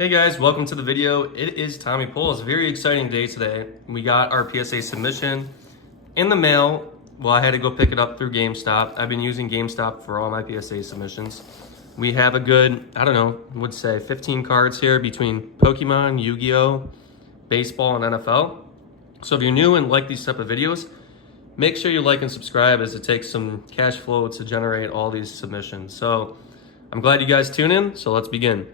Hey guys, welcome to the video. It is Tommy Pohl. It's a very exciting day today. We got our PSA submission in the mail. Well, I had to go pick it up through GameStop. I've been using GameStop for all my PSA submissions. We have a good, I don't know, I would say 15 cards here between Pokemon, Yu-Gi-Oh, baseball, and NFL. So if you're new and like these type of videos, make sure you like and subscribe as it takes some cash flow to generate all these submissions. So I'm glad you guys tune in, so let's begin.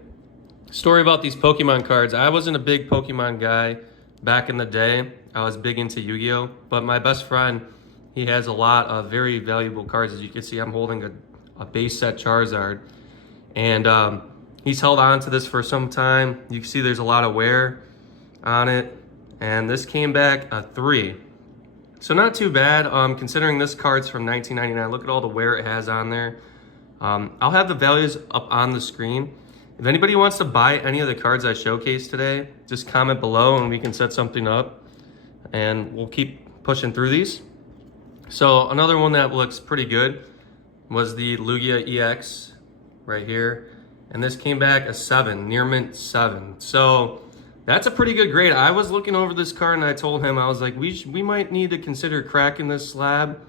Story about these Pokemon cards. I wasn't a big Pokemon guy back in the day. I was big into Yu-Gi-Oh, but my best friend, he has a lot of very valuable cards. As you can see, I'm holding a base set Charizard, and he's held on to this for some time. You can see there's a lot of wear on it, and this came back a 3. So not too bad, considering this card's from 1999. Look at all the wear it has on there. I'll have the values up on the screen. If anybody wants to buy any of the cards I showcased today, just comment below and we can set something up and we'll keep pushing through these. So another one that looks pretty good was the Lugia EX right here. And this came back a 7, near mint 7. So that's a pretty good grade. I was looking over this card and I told him, I was like, we might need to consider cracking this slab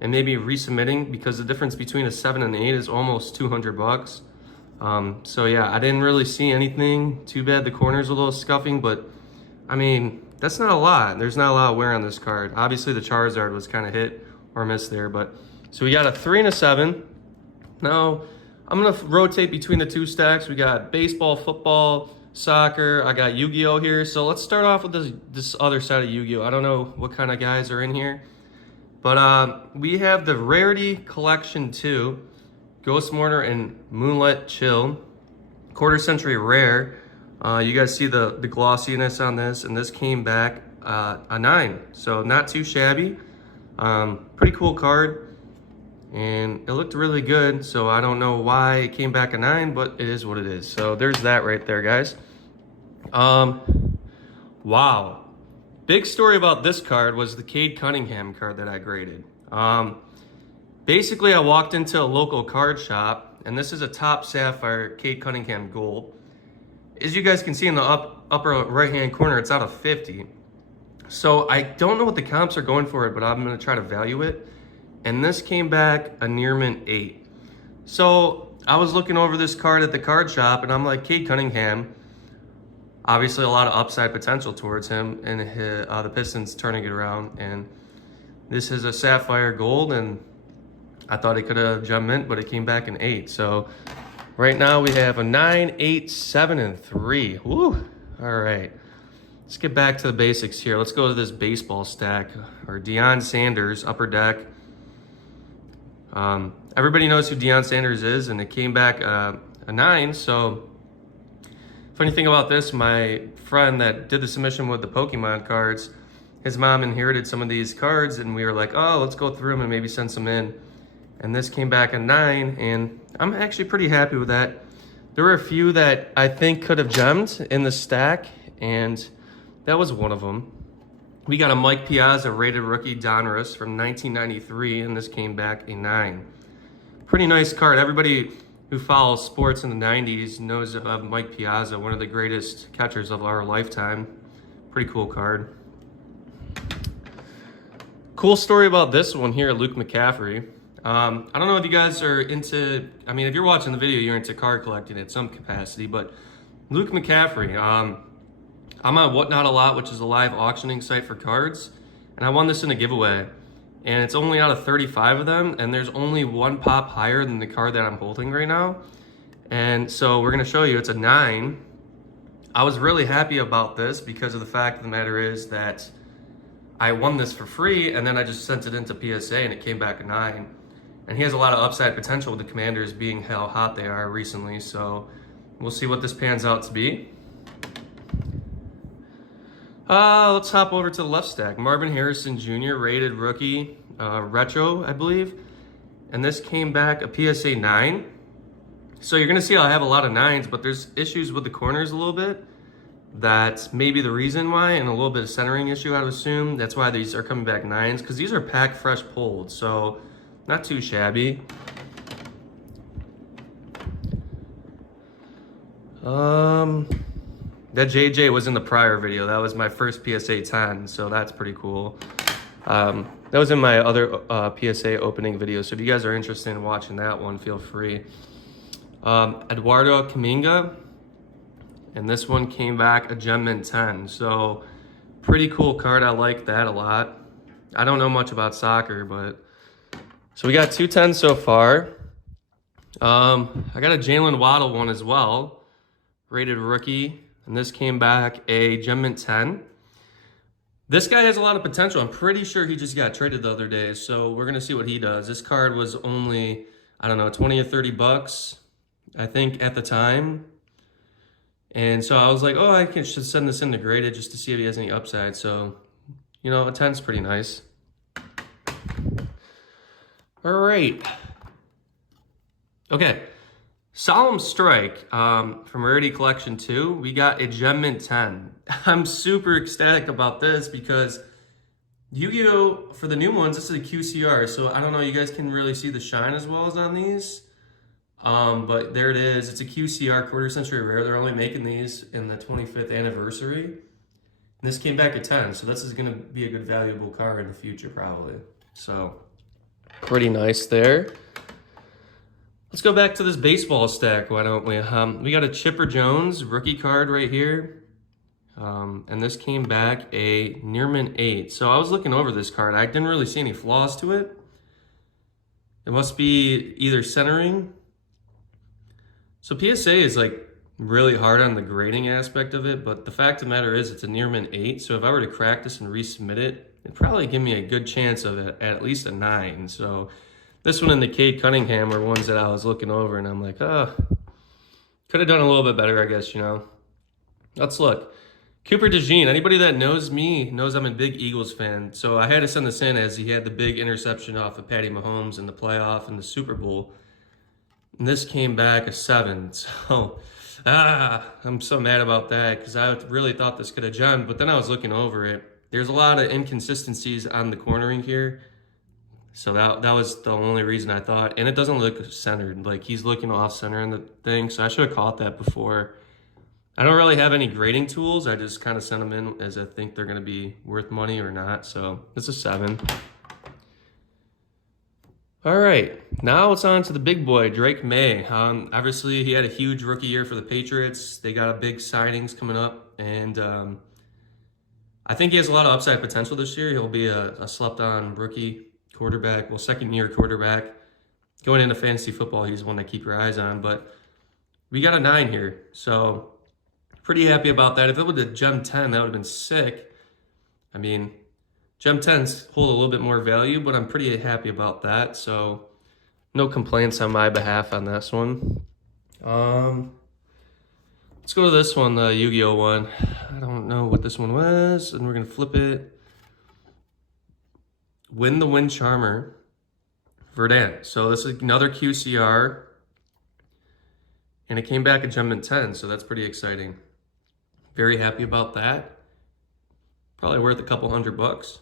and maybe resubmitting, because the difference between a 7 and an 8 is almost 200 bucks. So yeah, I didn't really see anything too bad. The corner's a little scuffing, but I mean, that's not a lot. There's not a lot of wear on this card. Obviously the Charizard was kind of hit or miss there, but so we got a 3 and a 7. Now I'm gonna rotate between the two stacks. We got baseball, football, soccer. I got Yu-Gi-Oh here. So let's start off with this other side of Yu-Gi-Oh. I don't know what kind of guys are in here, but we have the Rarity Collection 2. Ghost Mortar and Moonlit Chill, quarter century rare. You guys see the glossiness on this, and this came back a 9, so not too shabby. Pretty cool card, and it looked really good, so I don't know why it came back a 9, but it is what it is. So there's that right there, guys. Wow. Big story about this card was the Cade Cunningham card that I graded. Basically, I walked into a local card shop, and this is a top sapphire Cade Cunningham gold. As you guys can see in the upper right-hand corner, it's out of 50. So I don't know what the comps are going for it, but I'm going to try to value it. And this came back a near mint 8. So I was looking over this card at the card shop, and I'm like, Cade Cunningham, obviously a lot of upside potential towards him, and the Pistons turning it around. And this is a sapphire gold, and I thought it could have gem mint, but it came back an 8. So right now we have a 9, 8, 7, and 3. Woo! All right. Let's get back to the basics here. Let's go to this baseball stack, or Deion Sanders, upper deck. Everybody knows who Deion Sanders is, and it came back a 9. So funny thing about this, my friend that did the submission with the Pokemon cards, his mom inherited some of these cards, and we were like, oh, let's go through them and maybe send some in. And this came back a 9, and I'm actually pretty happy with that. There were a few that I think could have gemmed in the stack, and that was one of them. We got a Mike Piazza rated rookie Donruss from 1993, and this came back a 9. Pretty nice card. Everybody who follows sports in the 90s knows of Mike Piazza, one of the greatest catchers of our lifetime. Pretty cool card. Cool story about this one here, Luke McCaffrey. I don't know if you guys are into, I mean, if you're watching the video, you're into card collecting at some capacity, but Luke McCaffrey, I'm on Whatnot a lot, which is a live auctioning site for cards, and I won this in a giveaway, and it's only out of 35 of them, and there's only one pop higher than the card that I'm holding right now, and so we're going to show you it's a 9. I was really happy about this because of the fact of the matter is that I won this for free, and then I just sent it into PSA, and it came back a 9. And he has a lot of upside potential with the Commanders being how hot they are recently. So we'll see what this pans out to be. Let's hop over to the left stack. Marvin Harrison Jr., rated rookie, retro, I believe. And this came back a PSA 9. So you're going to see I have a lot of 9s, but there's issues with the corners a little bit. That's maybe the reason why, and a little bit of centering issue, I would assume. That's why these are coming back 9s, because these are pack fresh pulled. So not too shabby. That JJ was in the prior video. That was my first PSA 10, so that's pretty cool. That was in my other PSA opening video, so if you guys are interested in watching that one, feel free. Eduardo Kaminga, and this one came back a Gem Mint 10, so pretty cool card. I like that a lot. I don't know much about soccer, but so we got 2 10s so far. I got a Jalen Waddle one as well, rated rookie, and this came back a Gem Mint 10. This guy has a lot of potential. I'm pretty sure he just got traded the other day, so we're gonna see what he does. This card was only, I don't know, 20 or 30 bucks, I think, at the time. And so I was like, oh, should send this in to graded just to see if he has any upside. So, you know, a 10's pretty nice. All right. Okay. Solemn Strike from Rarity Collection 2. We got a Gem Mint 10. I'm super ecstatic about this because Yu-Gi-Oh! For the new ones, this is a QCR. So I don't know, you guys can really see the shine as well as on these. But there it is. It's a QCR, quarter century rare. They're only making these in the 25th anniversary. And this came back at 10, so this is going to be a good valuable card in the future probably. So pretty nice there. Let's go back to this baseball stack, why don't we? We got a Chipper Jones rookie card right here. And this came back a Nearman 8. So I was looking over this card. I didn't really see any flaws to it. It must be either centering. So PSA is like really hard on the grading aspect of it, but the fact of the matter is it's a Nearman 8. So if I were to crack this and resubmit it, it'd probably give me a good chance of it at least a 9. So this one and the Cade Cunningham are ones that I was looking over and I'm like, oh, could have done a little bit better, I guess, you know. Let's look. Cooper DeJean, anybody that knows me knows I'm a big Eagles fan. So I had to send this in as he had the big interception off of Patty Mahomes in the playoff and the Super Bowl. And this came back a 7. So, I'm so mad about that because I really thought this could have jumped. But then I was looking over it. There's a lot of inconsistencies on the cornering here. So that was the only reason I thought. And it doesn't look centered. Like he's looking off center on the thing. So I should have caught that before. I don't really have any grading tools. I just kind of send them in as I think they're going to be worth money or not. So it's a 7. All right, now it's on to the big boy, Drake May. Obviously, he had a huge rookie year for the Patriots. They got a big signings coming up, and I think he has a lot of upside potential this year. He'll be a slept-on rookie quarterback, well, second-year quarterback. Going into fantasy football, he's one to keep your eyes on, but we got a 9 here, so pretty happy about that. If it was a Gem 10, that would have been sick. I mean, Gem 10s hold a little bit more value, but I'm pretty happy about that. So no complaints on my behalf on this one. Let's go to this one, the Yu-Gi-Oh one. I don't know what this one was, and we're gonna flip it. Win the Wind Charmer, Verdant. So this is another QCR, and it came back a Gem Mint 10, so that's pretty exciting. Very happy about that. Probably worth a couple $100.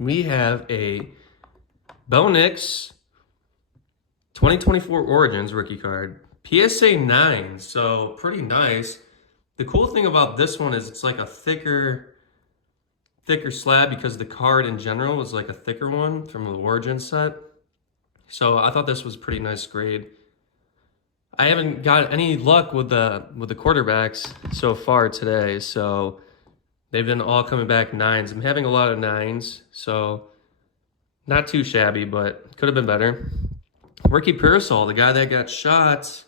We have a Bo Nix 2024 Origins rookie card. PSA 9, so pretty nice. The cool thing about this one is it's like a thicker slab because the card in general was like a thicker one from the Origin set. So I thought this was a pretty nice grade. I haven't got any luck with the quarterbacks so far today, so they've been all coming back 9s. I'm having a lot of 9s, so not too shabby, but could have been better. Ricky Pearsall, the guy that got shot,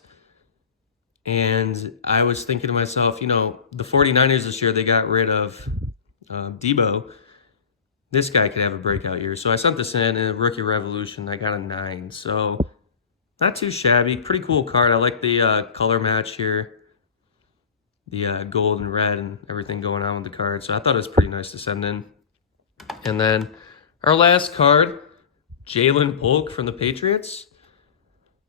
and I was thinking to myself, you know, the 49ers this year, they got rid of Debo. This guy could have a breakout year. So I sent this in a Rookie Revolution. I got a 9, so not too shabby. Pretty cool card. I like the color match here. The gold and red and everything going on with the card. So I thought it was pretty nice to send in. And then our last card, Jalen Polk from the Patriots.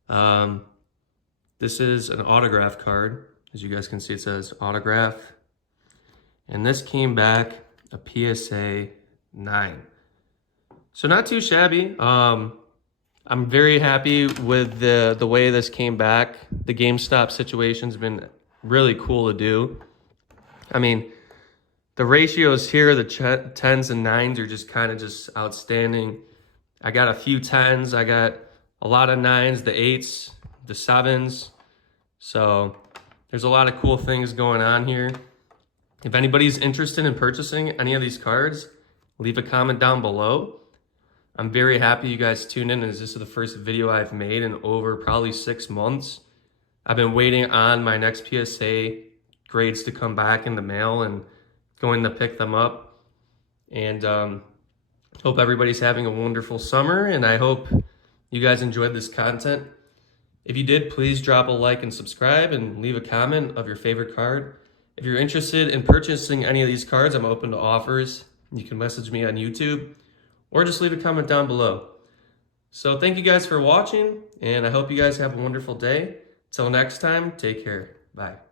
This is an autograph card. As you guys can see, it says autograph. And this came back a PSA 9. So not too shabby. I'm very happy with the way this came back. The GameStop situation's been really cool to do. I mean, the ratios here, the 10s and 9s are just kind of just outstanding. I got a few 10s, I got a lot of 9s, the 8s, the 7s. So there's a lot of cool things going on here. If anybody's interested in purchasing any of these cards, leave a comment down below. I'm very happy you guys tuned in, as this is the first video I've made in over probably 6 months. I've been waiting on my next PSA grades to come back in the mail and going to pick them up. And hope everybody's having a wonderful summer, and I hope you guys enjoyed this content. If you did, please drop a like and subscribe and leave a comment of your favorite card. If you're interested in purchasing any of these cards, I'm open to offers. You can message me on YouTube or just leave a comment down below. So thank you guys for watching, and I hope you guys have a wonderful day. Till next time, take care. Bye.